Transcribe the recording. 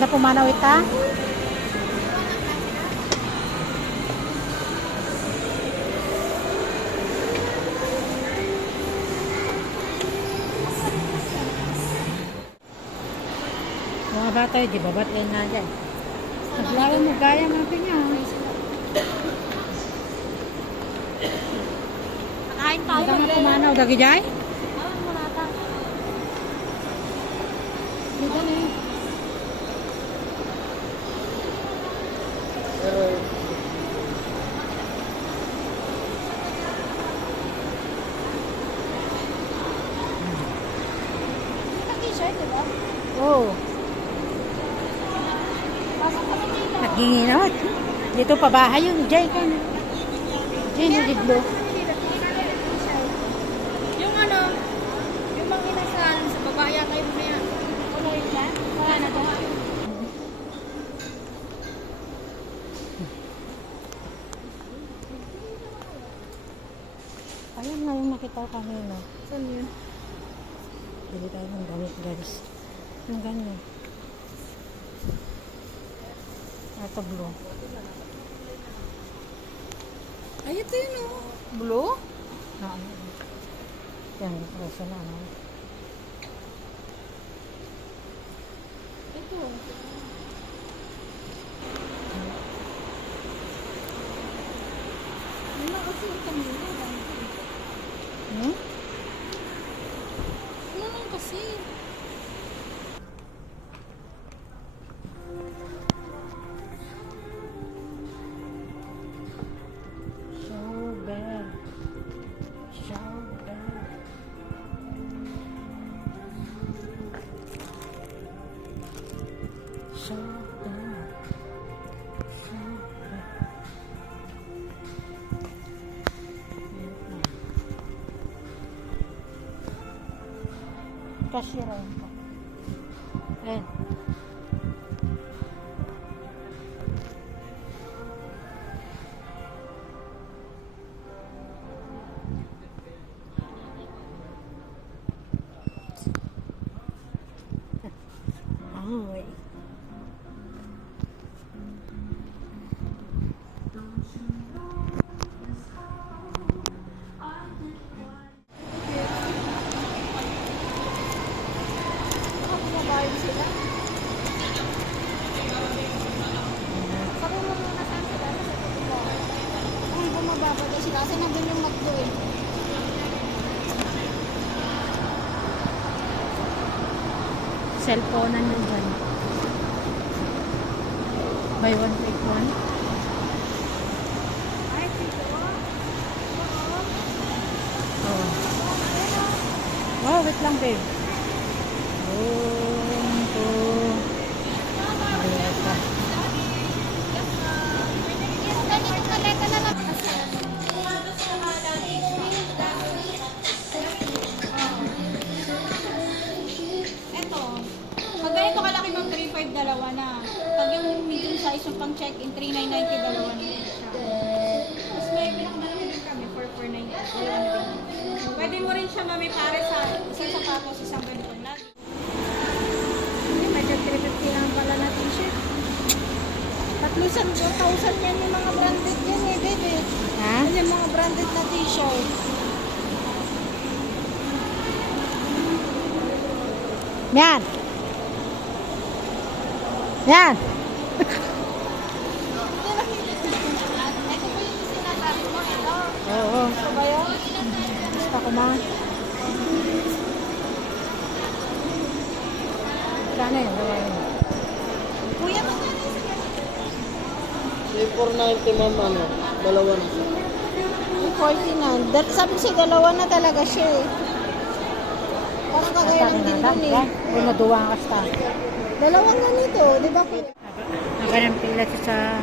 Maganda pumanaw ita. Mga bata, di ba? Ba't yan na dyan? Naglaro mo gaya natin niya. Kain tayo. Maganda pumanaw. Dagi jay? Wala ta. Dito na eh. T-shirt, di ba? Oo. Pasok kami dito. Naginginot. Dito pa bahay yung jay ka na. Jay na didlo. Yung ano, yung mga inasal sa babaya kayo mo na yan. Ano yun yan? Wala na to. Ayan nga yung nakita ko kanina. Saan yun? Bili tayo ng gamit guys. Yung ganyan. Ito blue. Ay, ito yun o. Blue? Ano? Yan, presyo na ano. Ito. Ano kasi yung kanina? Hmm? Ano lang kasi? So bad. So bad. So bad. So bad. Kasirain ko. Ayan. Ay. Bumabayad sila. Sabi mo muna saan sila sa sabi ko. Kung bumababa daw sila kasi nandun yung McDo eh. Cellphone na nandyan. Buy one, take one. Ay, dito. Oh. Wow, wait lang babe. One, two. Ayan pa. Eto, pag ganito kalaki mag 3.5 dalawa na. Pag yung medium size yung pang check-in 3.990 dalawa na siya. Tapos may pinakamalaki din kami 4.490 dalawa na din. Pwede mo rin siya mamipare sa isang sapatos, isang ganito lagi. Hindi, medyo 350 lang pala na t-shirt. 3,000 yan yung mga branded yan eh, baby. Ha? Yan yung mga branded na t-shirt. Yan. Yan. Ito po yung sinasabi mo, ito. Oo. Ito ba yun? Gusto ko ma. Sana yun. Kuya, magkano yung sa Yung 490 ma'am, ano, dalawa na siya. 49. Sabi ko dalawa na talaga siya eh. Parang kagaya ng din dun eh. Bumaduwa ka sa. Dalawang ganito, di ba? Naganang pila siya sa